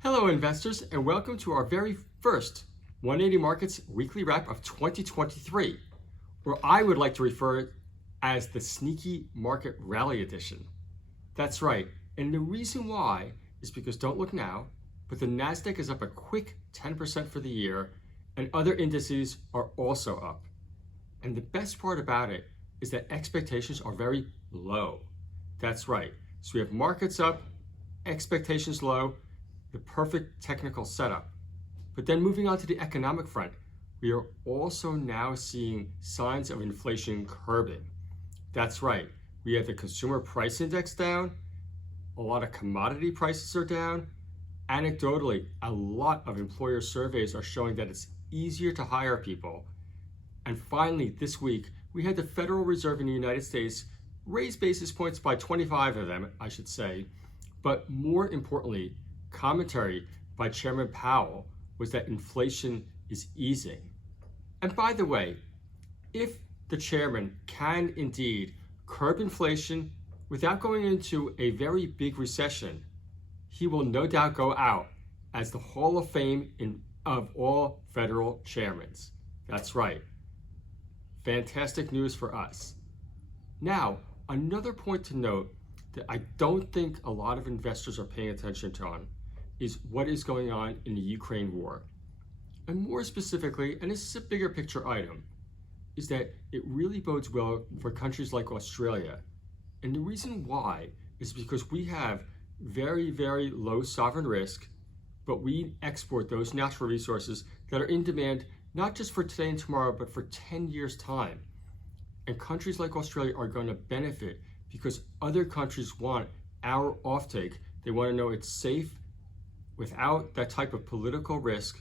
Hello, investors, and welcome to our very first 180 Markets weekly wrap of 2023, where I would like to refer it as the Sneaky Market Rally Edition. That's right, and the reason why is because don't look now, but the NASDAQ is up a quick 10% for the year, and other indices are also up. And the best part about it is that expectations are very low. That's right, so we have markets up, expectations low, the perfect technical setup. But then moving on to the economic front, we are also now seeing signs of inflation curbing. That's right, we have the consumer price index down, a lot of commodity prices are down. Anecdotally, a lot of employer surveys are showing that it's easier to hire people. And finally, this week, we had the Federal Reserve in the United States raise basis points by 25 of them, I should say. But more importantly, commentary by Chairman Powell was that inflation is easing. And by the way, if the chairman can indeed curb inflation without going into a very big recession, he will no doubt go out as the Hall of Fame of all federal chairmen. That's right. Fantastic news for us. Now, another point to note that I don't think a lot of investors are paying attention to is what is going on in the Ukraine war. And more specifically, and this is a bigger picture item, is that it really bodes well for countries like Australia. And the reason why is because we have very, very low sovereign risk, but we export those natural resources that are in demand not just for today and tomorrow, but for 10 years' time. And countries like Australia are going to benefit because other countries want our offtake. They want to know it's safe without that type of political risk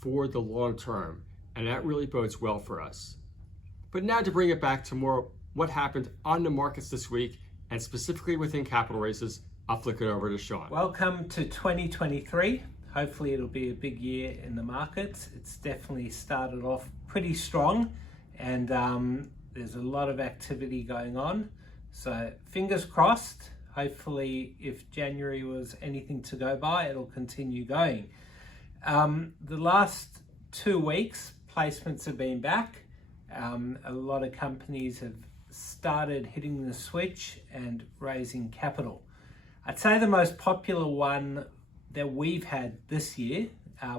for the long term. And that really bodes well for us. But now to bring it back to more what happened on the markets this week, and specifically within capital raises, I'll flick it over to Sean. Welcome to 2023. Hopefully it'll be a big year in the markets. It's definitely started off pretty strong, and there's a lot of activity going on. So fingers crossed. Hopefully, if January was anything to go by, it'll continue going. The last 2 weeks, placements have been back. A lot of companies have started hitting the switch and raising capital. I'd say the most popular one that we've had this year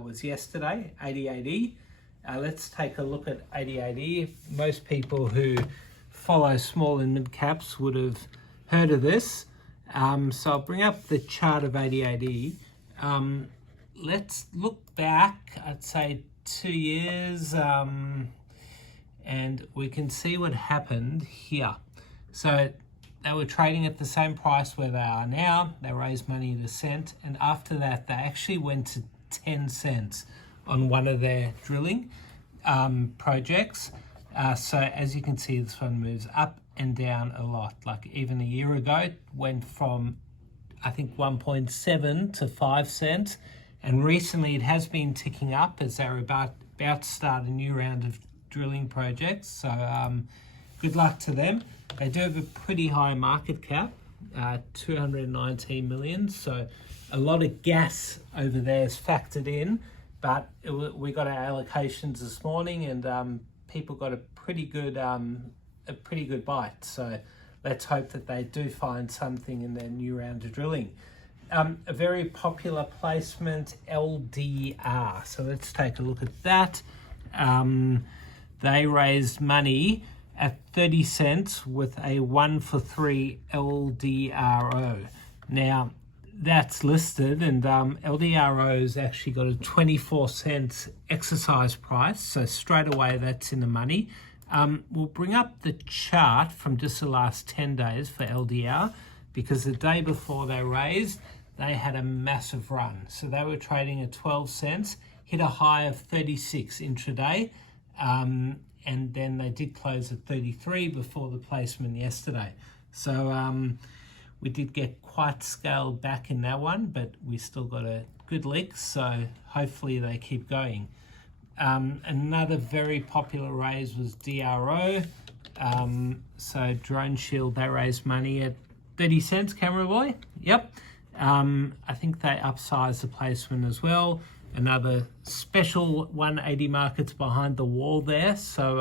was yesterday, 88E. Let's take a look at 88E. Most people who follow small and mid caps would have heard of this. So I'll bring up the chart of 88E. Let's look back, I'd say 2 years, and we can see what happened here. So they were trading at the same price where they are now. They raised money at a cent, and after that, they actually went to 10 cents on one of their drilling projects. So as you can see, this one moves up and down a lot. Like even a year ago, it went from, I think, 1.7 to 5 cents. And recently it has been ticking up as they're about to start a new round of drilling projects. So good luck to them. They do have a pretty high market cap, 219 million. So a lot of gas over there is factored in. But we got our allocations this morning, and people got a pretty good bite. So let's hope that they do find something in their new round of drilling. A very popular placement, LDR. So let's take a look at that. They raised money at 30 cents with a 1-for-3 LDRO. Now that's listed, and LDRO's actually got a 24 cents exercise price. So straight away that's in the money. We'll bring up the chart from just the last 10 days for LDR, because the day before they raised, they had a massive run. So they were trading at 12 cents, hit a high of 36 intraday, and then they did close at 33 before the placement yesterday. So we did get quite scaled back in that one, but we still got a good lick, so hopefully they keep going. Another very popular raise was DRO. So Drone Shield, they raised money at 30 cents, Camera Boy. Yep. I think they upsized the placement as well. Another special 180 markets behind the wall there. So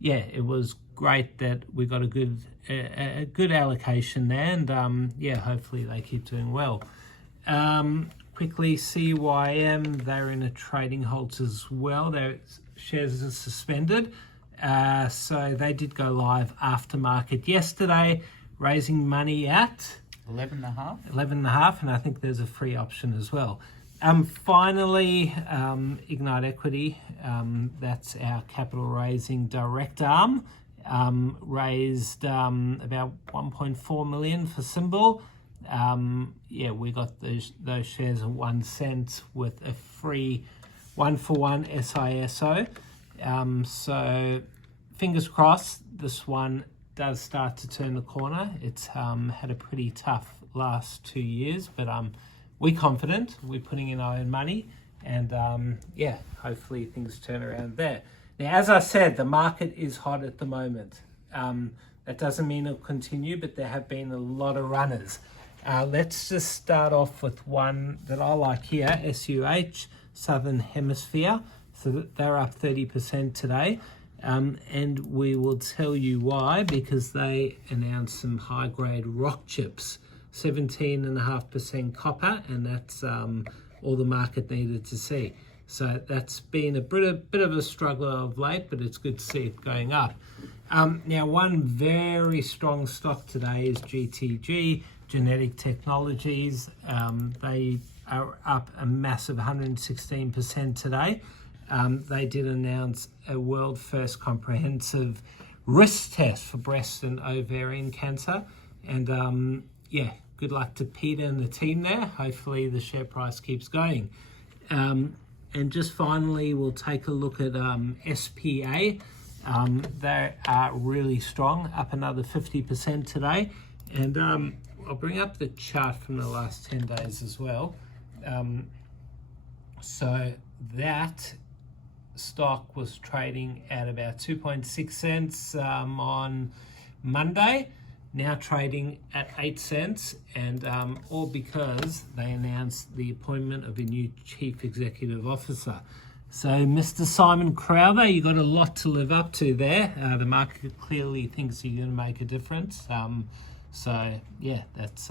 yeah, it was great that we got a good allocation there, and yeah, hopefully they keep doing well. Quickly, CYM, they're in a trading halt as well. Their shares are suspended. So they did go live after market yesterday, raising money at 11.5, and I think there's a free option as well. Finally, Ignite Equity, that's our capital raising direct arm, raised about 1.4 million for Symbol. Yeah, we got those shares at 1 cent with a free 1-for-1 SISO. So fingers crossed this one does start to turn the corner. It's had a pretty tough last 2 years, but we're confident. We're putting in our own money, and yeah, hopefully things turn around there. Now, as I said, the market is hot at the moment. That doesn't mean it'll continue, but there have been a lot of runners. Let's just start off with one that I like here, SUH, Southern Hemisphere. So they're up 30% today. And we will tell you why, because they announced some high-grade rock chips, 17.5% copper, and that's all the market needed to see. So that's been a bit of a struggle of late, but it's good to see it going up. Now, one very strong stock today is GTG, Genetic Technologies. They are up a massive 116% today. They did announce a world first comprehensive risk test for breast and ovarian cancer. And yeah, good luck to Peter and the team there. Hopefully the share price keeps going. And just finally, we'll take a look at SPA. They are really strong, up another 50% today. And I'll bring up the chart from the last 10 days as well. So that stock was trading at about 2.6 cents on Monday, now trading at 8 cents, and all because they announced the appointment of a new chief executive officer. So Mr. Simon Crowther, you got a lot to live up to there. The market clearly thinks you're going to make a difference. So yeah, that's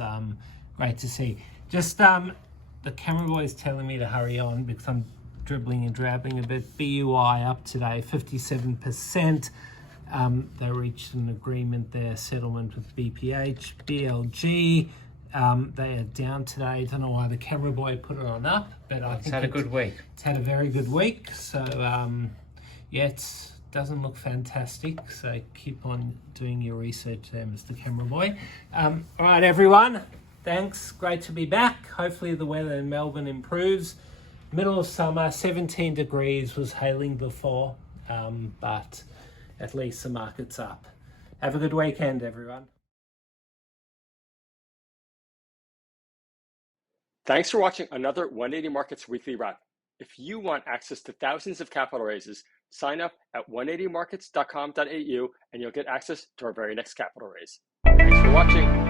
great to see. Just the camera boy is telling me to hurry on because I'm dribbling and drabbling a bit. BUI up today, 57%. They reached an agreement there, settlement with BPH. BLG, they are down today. Don't know why the camera boy put it on up, but I think it's had a good week. It's had a very good week. So yeah, it doesn't look fantastic. So keep on doing your research there, Mr. Camera Boy. All right, everyone. Thanks. Great to be back. Hopefully the weather in Melbourne improves. Middle of summer, 17 degrees was hailing before, but at least the market's up. Have a good weekend, everyone. Thanks for watching another 180 Markets Weekly Wrap. If you want access to thousands of capital raises, sign up at 180markets.com.au and you'll get access to our very next capital raise. Thanks for watching.